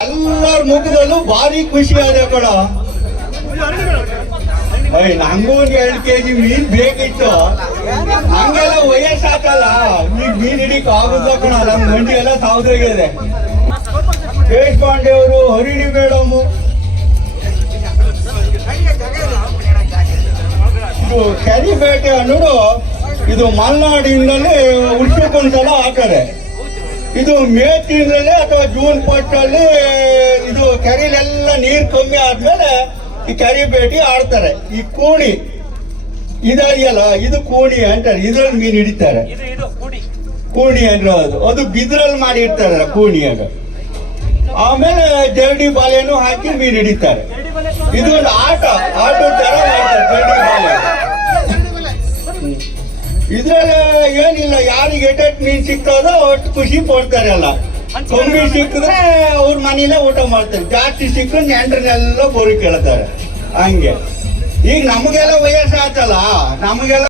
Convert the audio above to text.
ಎಲ್ಲರ ಮುಖದಲ್ಲೂ ಭಾರಿ ಖುಷಿ ಆದೆ ಅಯ್ಯ ನಂಗೂ ಒಂದ್ ಎರಡು ಕೆಜಿ ಮೀನ್ ಬೇಕಿತ್ತು. ಹಂಗೆಲ್ಲ ವಯಸ್ಸಾಕಲ್ಲ ನೀವ್ ಮೀನ್ ಹಿಡಿಕ್ ಆಗುದ ಕಣ, ನಮ್ ಮಂಡಿ ಎಲ್ಲ ಸಾವ್ದೋಗಿದೆ. ದೇಶಪಾಂಡೆ ಅವರು ಹರಿಣಿ ಮೇಡಮ್. ಇದು ಕೆರಿ ಬೇಟೆ ಅನ್ನೋದು ಇದು ಮಲ್ನಾಡಿನಲ್ಲಿ ವರ್ಷಕ್ಕೊಂದ್ಸಲ ಹಾಕರೆ ಇದು ಮೇ ತಿಂಗಳಲ್ಲಿ ಅಥವಾ ಜೂನ್ ಫಸ್ಟ್ ಅಲ್ಲಿ ಇದು ಕೆರೆಲೆಲ್ಲ ನೀರು ಕಮ್ಮಿ ಆದ್ಮೇಲೆ ಈ ಕೆರೆ ಬೇಟಿ ಆಡ್ತಾರೆ. ಈ ಕೋಣಿ ಇದೆಯಲ್ಲ ಇದು ಕೋಣಿ ಅಂತಾರೆ ಇದ್ರಲ್ಲಿ ಮೀನು ಹಿಡಿತಾರೆ. ಕೋಣಿ. ಕೂಣಿ ಅಂದ್ರೆ ಅದು. ಅದು ಬಿದ್ರಲ್ಲಿ ಮಾಡಿರ್ತಾರಲ್ಲ ಕೂಣಿಯಾಗ. ಆಮೇಲೆ ಜರಡಿ ಬಾಲೆನೂ ಹಾಕಿ ಮೀನು ಹಿಡಿತಾರೆ. ಇದು ಒಂದು ಆಟ. ಆಟೋ ತರ ಮಾಡ್ತಾರೆ ಇದ್ರಲ್ಲಿ ಏನಿಲ್ಲ ಯಾರಿಗೆ ಎಟೆಟ್ ಮೀನ್ ಸಿಗ್ತದೋ ಒಟ್ಟು ಖುಷಿ ಪಡ್ತಾರೆ ಎಲ್ಲ ಕಮ್ಮಿ ಸಿಕ್ಕಿದ್ರೆ ಅವ್ರ ಮನೇಲೆ ಊಟ ಮಾಡ್ತಾರೆ. ಜಾಸ್ತಿ ಸಿಕ್ಕರೆ ನೆಂಟ್ರನ್ನೆಲ್ಲ ಬೋರಿ ಕೇಳ್ತಾರೆ. ಹಂಗೆ. ಈಗ ನಮಗೆಲ್ಲ ವಯಸ್ಸಾಯ್ತಲ್ಲ ನಮಗೆಲ್ಲ